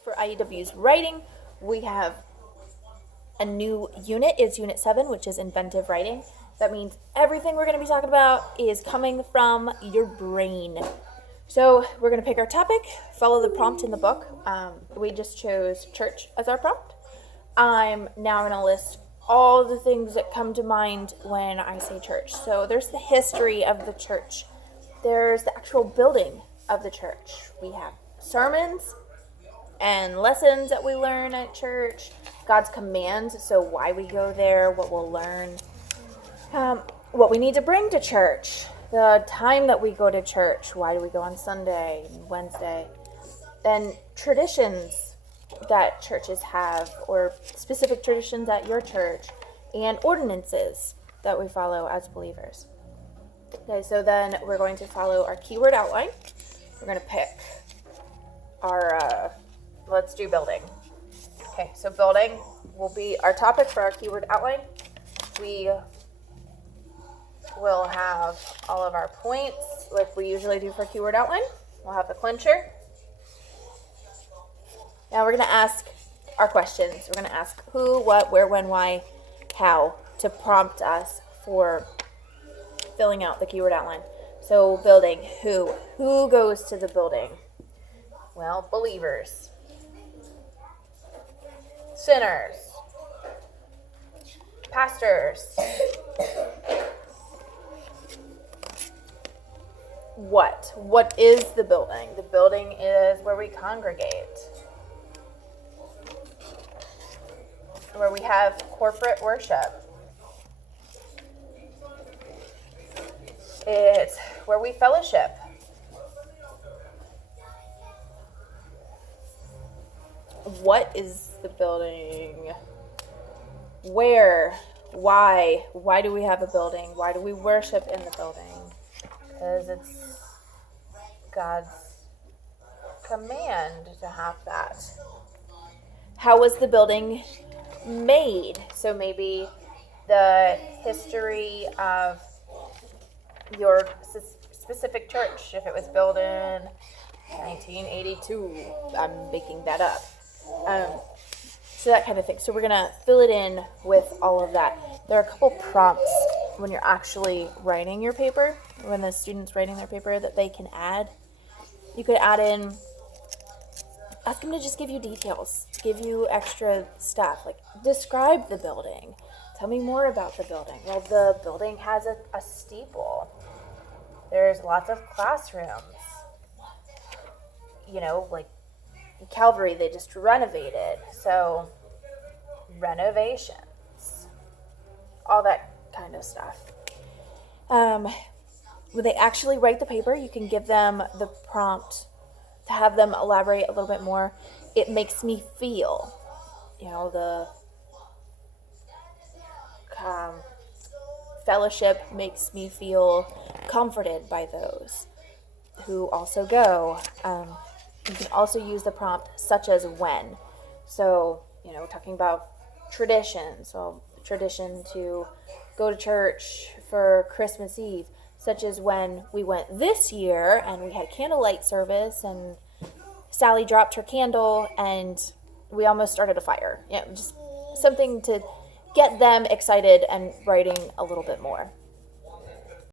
For IEW's writing, we have a new unit. It's Unit 7, which is inventive writing. That means everything we're going to be talking about is coming from your brain. So we're going to pick our topic, follow the prompt in the book. We just chose church as our prompt. I'm now going to list all the things that come to mind when I say church. So there's the history of the church. There's the actual building of the church. We have sermons and lessons that we learn at church, God's commands, so why we go there, what we'll learn, what we need to bring to church, the time that we go to church, why do we go on Sunday and Wednesday, then traditions that churches have, or specific traditions at your church, and ordinances that we follow as believers. Okay, so then we're going to follow our keyword outline. We're going to pick our let's do building. Okay, so building will be our topic for our keyword outline. We will have all of our points like we usually do for keyword outline. We'll have the clincher. Now we're going to ask our questions. We're going to ask who, what, where, when, why, how to prompt us for filling out the keyword outline. So building, who goes to the building? Well, believers. Sinners, pastors. What is the building? The building is where we congregate, where we have corporate worship. It's where we fellowship. What is the building? Where? Why? Why do we have a building? Why do we worship in the building? Because it's God's command to have that. How was the building made? So maybe the history of your specific church, if it was built in 1982, I'm making that up. So that kind of thing. So we're going to fill it in with all of that. There are a couple prompts when you're actually writing your paper, when the student's writing their paper, that they can add. You could add in, ask them to just give you details, give you extra stuff, like describe the building. Tell me more about the building. Well, the building has a steeple. There's lots of classrooms. You know, like Calvary, they just renovated. So, renovations. All that kind of stuff. When they actually write the paper, you can give them the prompt to have them elaborate a little bit more. It makes me feel. You know, the fellowship makes me feel comforted by those who also go. You can also use the prompt such as when. So, you know, talking about tradition. So, tradition to go to church for Christmas Eve, such as when we went this year and we had candlelight service and Sally dropped her candle and we almost started a fire. Yeah, just something to get them excited and writing a little bit more.